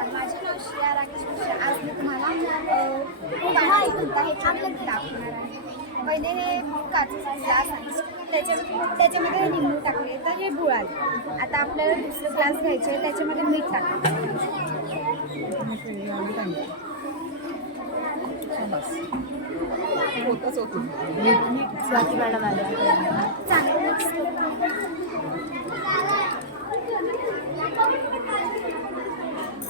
नमस्कार, माझे नाव श्रेया राकेश मिश्रा. आज मी तुम्हाला पाण्याची घंटा हे छान दाखवणार आहे. पहिले हे काचेचा ग्लास आहे, त्याच्यामध्ये हे लिंबू टाकले तर हे बुडाले. आता आपल्याला दुसरं ग्लास घ्यायचे आहे, त्याच्यामध्ये मीठ टाकायचं.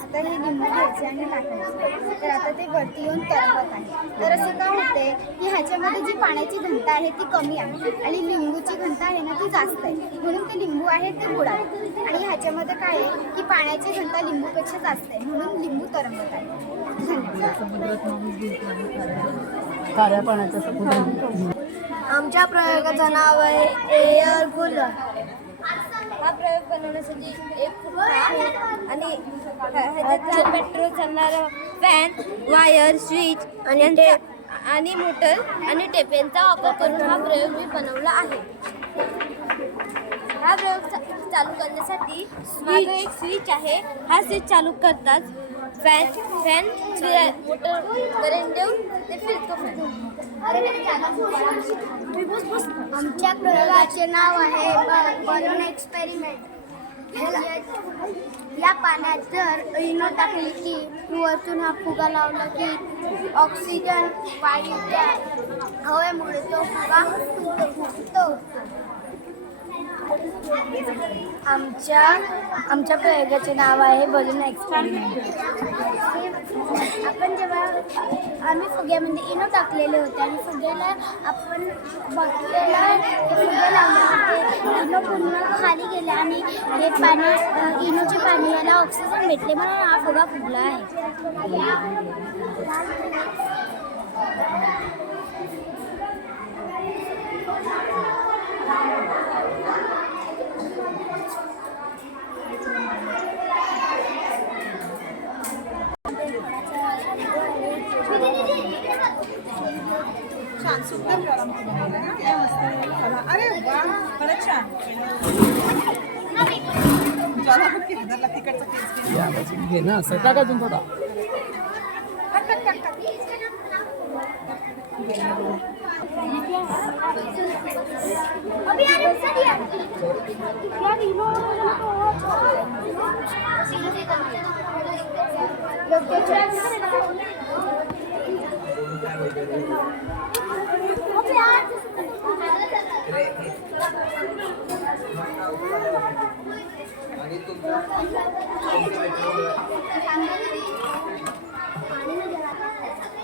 आता हे लिंबू घ्यायचे आणि टाकायचे. तर आता ते वरती येऊन तरंगत आहे. तर असं का होते की ह्याच्यामध्ये जी पाण्याची घनता आहे ती कमी आहे आणि लिंबूची घनता आहे ना ती जास्त आहे, म्हणून ते लिंबू आहे ते बुडाले. आणि ह्याच्यामध्ये काय आहे की पाण्याची घनता लिंबूपेक्षा जास्त आहे, म्हणून लिंबू तरंगत आहे. खाऱ्या पाण्याचा समुद्र. आमच्या प्रयोगाचं नाव आहे एअर कूलर. हा प्रयोग बनवण्यासाठी एक फुगा आणि ह्याच्यात पेट्रोल चालणारा फॅन, वायर, स्विच आणि मोटर आणि टेप यांचा वापर करून हा प्रयोग मी बनवला आहे. हा प्रयोग चालू करण्यासाठी मागे एक स्विच आहे. हा स्विच चालू करताच फॅन मोटर करंट देऊन ते फिरतो. आमच्या प्रयोगाचे नाव आहे बलून एक्सपेरिमेंट. या पाण्यात जर इनो टाकली की वरतून हा फुगा लावला की ऑक्सिजन वायूच्या हवेमुळे तो फुगा फुटतो. आमच्या प्रयोगाचे नाव आहे बलून एक्सपेरिमेंट. आपण जेव्हा आम्ही फुग्यामध्ये इनो टाकलेले होते आणि फुग्याला आपण बघलेला फुगे लावले होते. इनो पूर्ण खाली गेले आणि हे पाणी इनोचे पाणी याला ऑक्सिजन भेटले म्हणून हा फुगा फुगला आहे. छान सुंदर गरम अरे वा खरंच छान. ज्वालामुखी हदरला तिकडचा केस घे ना सटा का थोडा.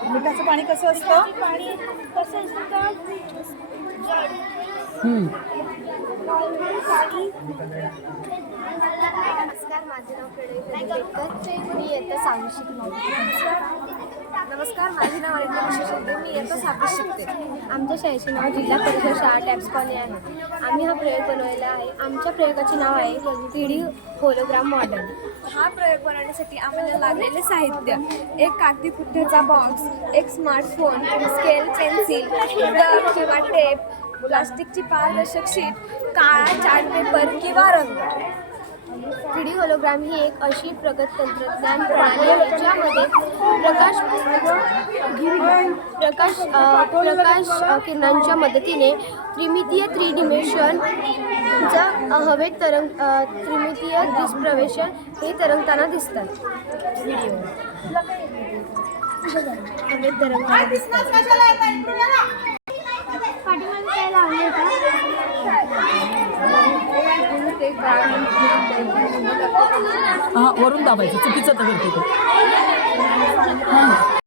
मिठाचं पाणी कसं असतं? पाणी कसं असतं? नमस्कार, माझे नाव प्रणय बेटकर. मी इयत्ता 6वी शिकते. नमस्कार, माझे नाव अनिता शिकते. मी इयत्ता 7वी शिकते. आमच्या शाळेचे नाव जिल्हा परिषद शाळा टॅप्स कॉलनी आहे. आम्ही हा प्रयोग बनवलेला आहे. आमच्या प्रयोगाचे नाव आहे 3D होलोग्राम मॉडेल. हा प्रयोग बनवण्यासाठी आम्हाला लागलेले साहित्य: एक कागदी पुठ्ठ्याचा बॉक्स, एक स्मार्टफोन, स्केल, पेन्सिल, रबर किंवा टेप, प्लास्टिकची पारदर्शक शीट, काळा चार्ट पेपर किंवा रंग. 3D होलोग्राम ही एक अशी प्रगत तंत्रज्ञान प्रणाली आहे ज्यामध्ये प्रकाश किरणांच्या मदतीने त्रिमितीय 3 डिमेन्शनचा हवेत त्रिमितीय दृश्यप्रवेशन हे तरंगताना दिसतात. हवेत तरंगताना दिसतात. पाठीमागे काय लावले का? वरून दाबायचं चुकीचं तर करते.